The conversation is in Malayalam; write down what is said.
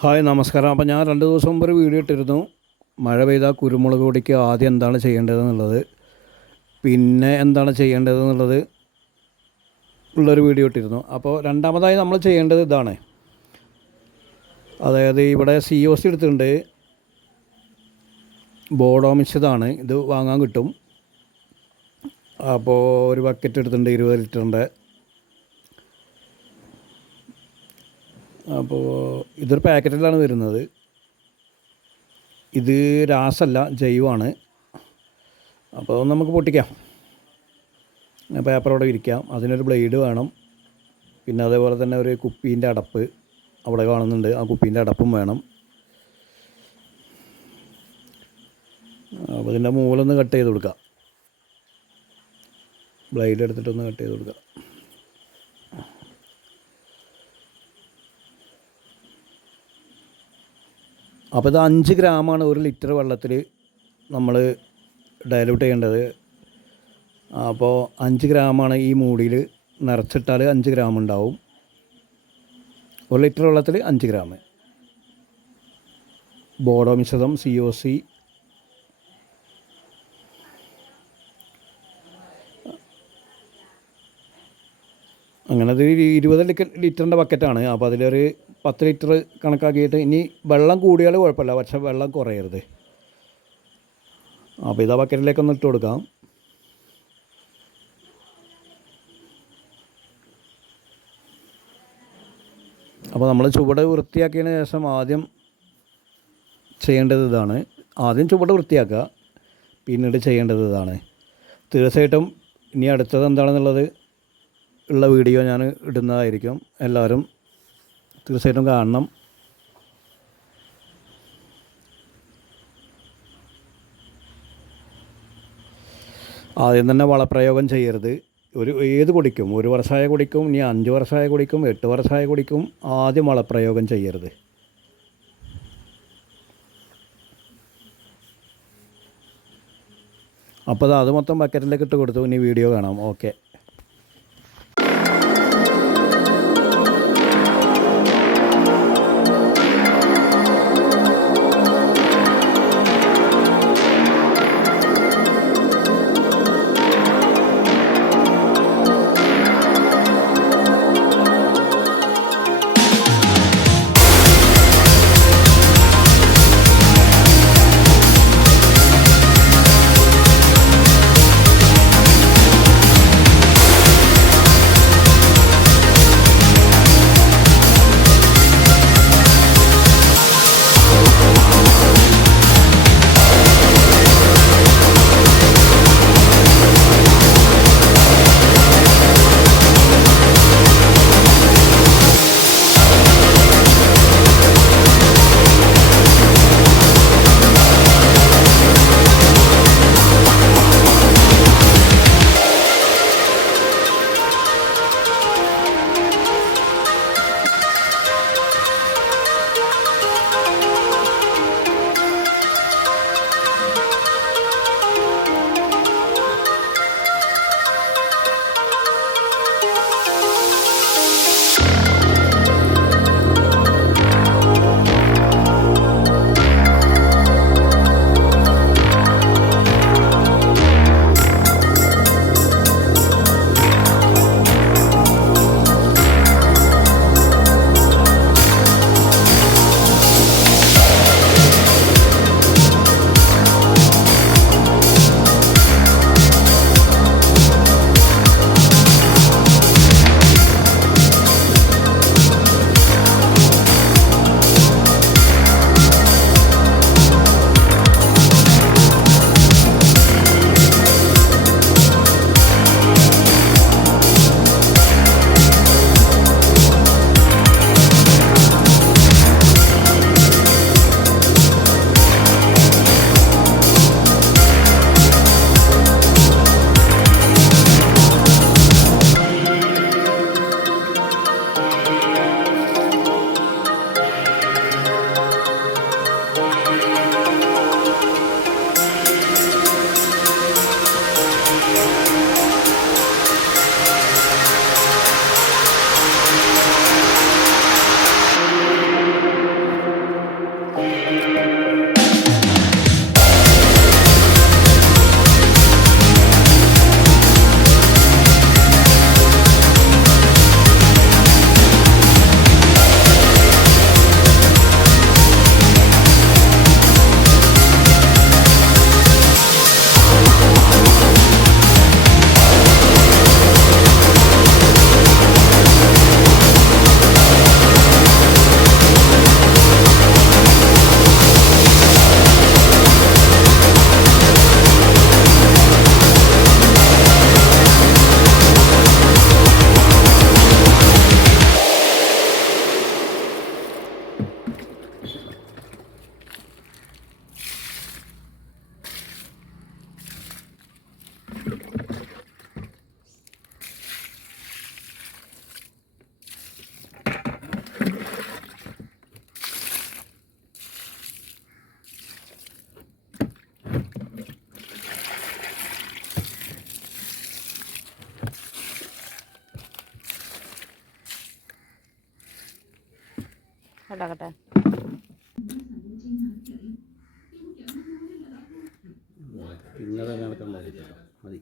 ഹായ് നമസ്കാരം. അപ്പോൾ ഞാൻ 2 ദിവസം മുമ്പ് ഒരു വീഡിയോ ഇട്ടിരുന്നു. മഴ പെയ്താൽ കുരുമുളക് പൊടിക്ക് ആദ്യം എന്താണ് ചെയ്യേണ്ടതെന്നുള്ളത്, പിന്നെ എന്താണ് ചെയ്യേണ്ടതെന്നുള്ളത് ഉള്ളൊരു വീഡിയോ ഇട്ടിരുന്നു. അപ്പോൾ രണ്ടാമതായി നമ്മൾ ചെയ്യേണ്ടത് ഇതാണ്. അതായത് ഇവിടെ COC എടുത്തിട്ടുണ്ട്, ബോഡോ മിശ്രിതമാണ്. ഇത് വാങ്ങാൻ കിട്ടും. അപ്പോൾ ഒരു ബക്കറ്റ് എടുത്തിട്ടുണ്ട് 20 ലിറ്ററിൻ്റെ. അപ്പോൾ ഇതൊരു പാക്കറ്റിലാണ് വരുന്നത്. ഇത് രാസല്ല, ജൈവമാണ്. അപ്പോൾ നമുക്ക് പൊട്ടിക്കാം. പേപ്പറോടെ വിരിക്കാം. അതിനൊരു ബ്ലേഡ് വേണം. പിന്നെ അതേപോലെ തന്നെ ഒരു കുപ്പീൻ്റെ അടപ്പ് അവിടെ കാണുന്നുണ്ട്, ആ കുപ്പീൻ്റെ അടപ്പും വേണം. അപ്പോൾ ഇതിൻ്റെ മുകളിലൊന്ന് കട്ട് ചെയ്ത് കൊടുക്കാം. ബ്ലേഡ് എടുത്തിട്ടൊന്ന് കട്ട് ചെയ്ത് കൊടുക്കാം. അപ്പോൾ ഇത് 5 ഗ്രാമാണ് 1 ലിറ്റർ വെള്ളത്തിൽ നമ്മൾ ഡയലൂട്ട് ചെയ്യേണ്ടത്. അപ്പോൾ 5 ഗ്രാമാണ് ഈ മൂടിയിൽ നിറച്ചിട്ടാൽ 5 ഗ്രാം ഉണ്ടാവും. 1 ലിറ്റർ വെള്ളത്തിൽ 5 ഗ്രാം ബോഡോ മിശ്രിതം COC. അങ്ങനെ അത് 20 ലിറ്ററിൻ്റെ ബക്കറ്റാണ്. അപ്പോൾ അതിലൊരു 10 ലിറ്റർ കണക്കാക്കിയിട്ട്, ഇനി വെള്ളം കൂടിയാൽ കുഴപ്പമില്ല, പക്ഷേ വെള്ളം കുറയരുത്. അപ്പോൾ ഇതാ ബക്കറ്റിലേക്കൊന്ന് ഇട്ട് കൊടുക്കാം. അപ്പോൾ നമ്മൾ ചുവട് വൃത്തിയാക്കിയതിന് ശേഷം ആദ്യം ചെയ്യേണ്ടത് ഇതാണ്. ആദ്യം ചുവട് വൃത്തിയാക്കുക, പിന്നീട് ചെയ്യേണ്ടത് ഇതാണ്. തീർച്ചയായിട്ടും ഇനി അടുത്തത് എന്താണെന്നുള്ളത് ഉള്ള വീഡിയോ ഞാൻ ഇടുന്നതായിരിക്കും. എല്ലാവരും തീർച്ചയായിട്ടും കാണണം. ആദ്യം തന്നെ വളപ്രയോഗം ചെയ്യരുത്. ഏത് കൊടിക്കും, 1 വർഷമായ കൊടിക്കും, ഇനി 5 വർഷമായ കൊടിക്കും, 8 വർഷമായ കൊടിക്കും ആദ്യം വളപ്രയോഗം ചെയ്യരുത്. അപ്പോൾ അത് മൊത്തം ബക്കറ്റിലേക്ക് ഇട്ട് കൊടുത്തു. ഇനി വീഡിയോ കാണാം. ഓക്കെ. ഇളകട്ടെ. ഇന്നലെ നടക്കണ്ടായിരിക്കും മതി.